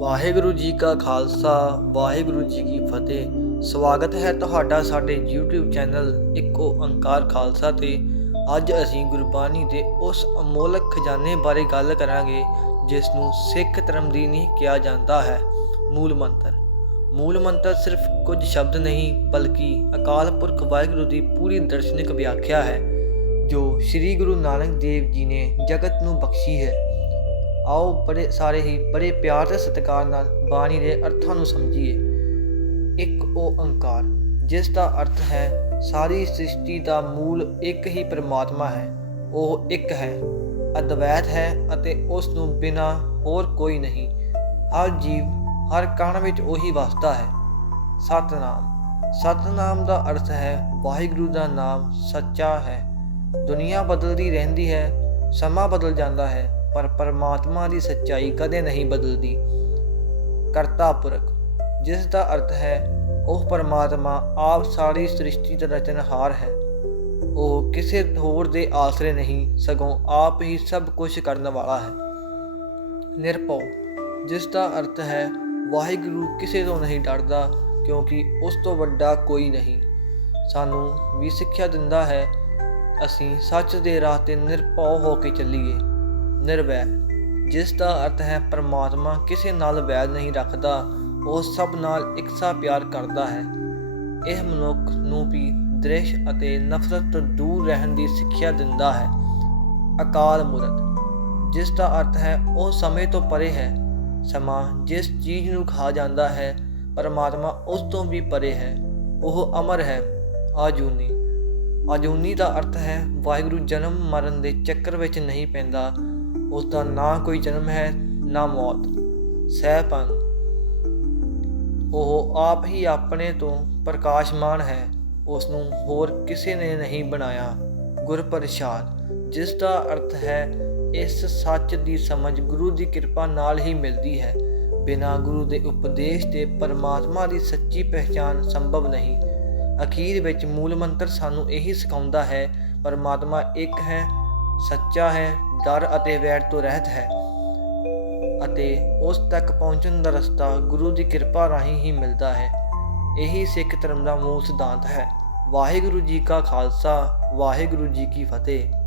ਵਾਹਿਗੁਰੂ ਜੀ ਕਾ ਖਾਲਸਾ, ਵਾਹਿਗੁਰੂ ਜੀ ਕੀ ਫਤਿਹ। ਸਵਾਗਤ ਹੈ ਤੁਹਾਡਾ ਸਾਡੇ YouTube ਚੈਨਲ ਇੱਕ ਓੰਕਾਰ ਖਾਲਸਾ ਤੇ। ਅੱਜ ਅਸੀਂ ਗੁਰਬਾਣੀ ਦੇ ਉਸ ਅਮੋਲਕ ਖਜ਼ਾਨੇ ਬਾਰੇ ਗੱਲ ਕਰਾਂਗੇ, ਜਿਸ ਨੂੰ ਸਿੱਖ ਧਰਮ ਦੀ ਨਹੀਂ ਕਿਹਾ ਜਾਂਦਾ ਹੈ। ਮੂਲ ਮੰਤਰ। ਮੂਲ ਮੰਤਰ ਸਿਰਫ ਕੁਝ ਸ਼ਬਦ ਨਹੀਂ, ਬਲਕਿ ਅਕਾਲ ਪੁਰਖ ਵਾਹਿਗੁਰੂ ਦੀ ਪੂਰੀ ਦਰਸ਼ਨਿਕ ਵਿਆਖਿਆ ਹੈ, ਜੋ ਸ੍ਰੀ ਗੁਰੂ ਨਾਨਕ ਦੇਵ ਜੀ ਨੇ ਜਗਤ ਨੂੰ ਬਖਸ਼ੀ ਹੈ। ਆਓ ਬੜੇ ਸਾਰੇ ਹੀ ਬੜੇ ਪਿਆਰ ਤੇ ਸਤਿਕਾਰ ਨਾਲ ਬਾਣੀ ਦੇ ਅਰਥਾਂ ਨੂੰ ਸਮਝੀਏ। ਇੱਕ ਉਹ ਓੰਕਾਰ, ਜਿਸ ਦਾ ਅਰਥ ਹੈ, ਸਾਰੀ ਸ੍ਰਿਸ਼ਟੀ ਦਾ ਮੂਲ ਇੱਕ ਹੀ ਪਰਮਾਤਮਾ ਹੈ, ਉਹ ਇੱਕ ਹੈ, ਅਦਵੈਤ ਹੈ ਅਤੇ ਉਸ ਨੂੰ ਬਿਨਾ ਹੋਰ ਕੋਈ ਨਹੀਂ। ਹਰ ਜੀਵ, ਹਰ ਕਣ ਵਿੱਚ ਉਹੀ ਵਸਦਾ ਹੈ। ਸਤਨਾਮ ਸਤਨਾਮ ਦਾ ਅਰਥ ਹੈ, ਵਾਹਿਗੁਰੂ ਦਾ ਨਾਮ ਸੱਚਾ ਹੈ। ਦੁਨੀਆ ਬਦਲਦੀ ਰਹਿੰਦੀ ਹੈ, ਸਮਾਂ ਬਦਲ ਜਾਂਦਾ ਹੈ ਪਰ ਪਰਮਾਤਮਾ ਦੀ ਸੱਚਾਈ ਕਦੇ ਨਹੀਂ ਬਦਲਦੀ। ਕਰਤਾ ਪੁਰਖ, ਜਿਸ ਦਾ ਅਰਥ ਹੈ, ਉਹ ਪਰਮਾਤਮਾ ਆਪ ਸਾਰੀ ਸ੍ਰਿਸ਼ਟੀ ਦਾ ਰਚਨਹਾਰ ਹੈ। ਉਹ ਕਿਸੇ ਹੋਰ ਦੇ ਆਸਰੇ ਨਹੀਂ, ਸਗੋਂ ਆਪ ਹੀ ਸਭ ਕੁਝ ਕਰਨ ਵਾਲਾ ਹੈ। ਨਿਰਭਉ, ਜਿਸ ਦਾ ਅਰਥ ਹੈ, ਵਾਹਿਗੁਰੂ ਕਿਸੇ ਤੋਂ ਨਹੀਂ ਡਰਦਾ, ਕਿਉਂਕਿ ਉਸ ਤੋਂ ਵੱਡਾ ਕੋਈ ਨਹੀਂ। ਸਾਨੂੰ ਵੀ ਸਿੱਖਿਆ ਦਿੰਦਾ ਹੈ, ਅਸੀਂ ਸੱਚ ਦੇ ਰਾਹ ਤੇ ਨਿਰਭਉ ਹੋ ਕੇ ਚੱਲੀਏ। ਨਿਰਵੈਰ ਜਿਸ ਦਾ ਅਰਥ ਹੈ, ਪਰਮਾਤਮਾ ਕਿਸੇ ਨਾਲ ਵੈਰ ਨਹੀਂ ਰੱਖਦਾ, ਉਹ ਸਭ ਨਾਲ ਇਕਸਾ ਪਿਆਰ ਕਰਦਾ ਹੈ। ਇਹ ਮਨੁੱਖ ਨੂੰ ਵੀ ਦ੍ਰਿਸ਼ ਅਤੇ ਨਫ਼ਰਤ ਤੋਂ ਦੂਰ ਰਹਿਣ ਦੀ ਸਿੱਖਿਆ ਦਿੰਦਾ ਹੈ। ਅਕਾਲ ਮੂਰਤ। ਜਿਸ ਦਾ ਅਰਥ ਹੈ, ਉਹ ਸਮੇਂ ਤੋਂ ਪਰੇ ਹੈ। ਸਮਾਂ ਜਿਸ ਚੀਜ਼ ਨੂੰ ਖਾ ਜਾਂਦਾ ਹੈ, ਪਰਮਾਤਮਾ ਉਸ ਤੋਂ ਵੀ ਪਰੇ ਹੈ। ਉਹ ਅਮਰ ਹੈ, ਆਜੂਨੀ। ਆਜੂਨੀ ਦਾ ਅਰਥ ਹੈ, ਵਾਹਿਗੁਰੂ ਜਨਮ ਮਰਨ ਦੇ ਚੱਕਰ ਵਿੱਚ ਨਹੀਂ ਪੈਂਦਾ। ਉਸ ਦਾ ਨਾ ਕੋਈ ਜਨਮ ਹੈ, ਨਾ ਮੌਤ। ਸਹਿਪੰਗ ਉਹ ਆਪ ਹੀ ਆਪਣੇ ਤੋਂ ਪ੍ਰਕਾਸ਼ਮਾਨ ਹੈ। ਉਸ ਨੂੰ ਹੋਰ ਕਿਸੇ ਨੇ ਨਹੀਂ ਬਣਾਇਆ। ਗੁਰ ਪ੍ਰਸਾਦ ਜਿਸ ਦਾ ਅਰਥ ਹੈ, ਇਸ ਸੱਚ ਦੀ ਸਮਝ ਗੁਰੂ ਦੀ ਕਿਰਪਾ ਨਾਲ ਹੀ ਮਿਲਦੀ ਹੈ। ਬਿਨਾਂ ਗੁਰੂ ਦੇ ਉਪਦੇਸ਼ ਦੇ ਪਰਮਾਤਮਾ ਦੀ ਸੱਚੀ ਪਹਿਚਾਨ ਸੰਭਵ ਨਹੀਂ। ਅਖੀਰ ਵਿੱਚ ਮੂਲ ਮੰਤਰ ਸਾਨੂੰ ਇਹੀ ਸਿਖਾਉਂਦਾ ਹੈ, ਪਰਮਾਤਮਾ ਇੱਕ ਹੈ ਸੱਚਾ ਹੈ, ਡਰ ਅਤੇ ਵੈਰ ਤੋਂ ਰਹਿਤ ਹੈ। ਅਤੇ ਉਸ ਤੱਕ ਪਹੁੰਚਣ ਦਾ ਰਸਤਾ ਗੁਰੂ ਦੀ ਕਿਰਪਾ ਰਾਹੀਂ ਹੀ ਮਿਲਦਾ ਹੈ। ਇਹੀ ਸਿੱਖ ਧਰਮ ਦਾ ਮੂਲ ਸਿਧਾਂਤ ਹੈ। ਵਾਹਿਗੁਰੂ ਜੀ ਕਾ ਖਾਲਸਾ, ਵਾਹਿਗੁਰੂ ਜੀ ਕੀ ਫਤਿਹ।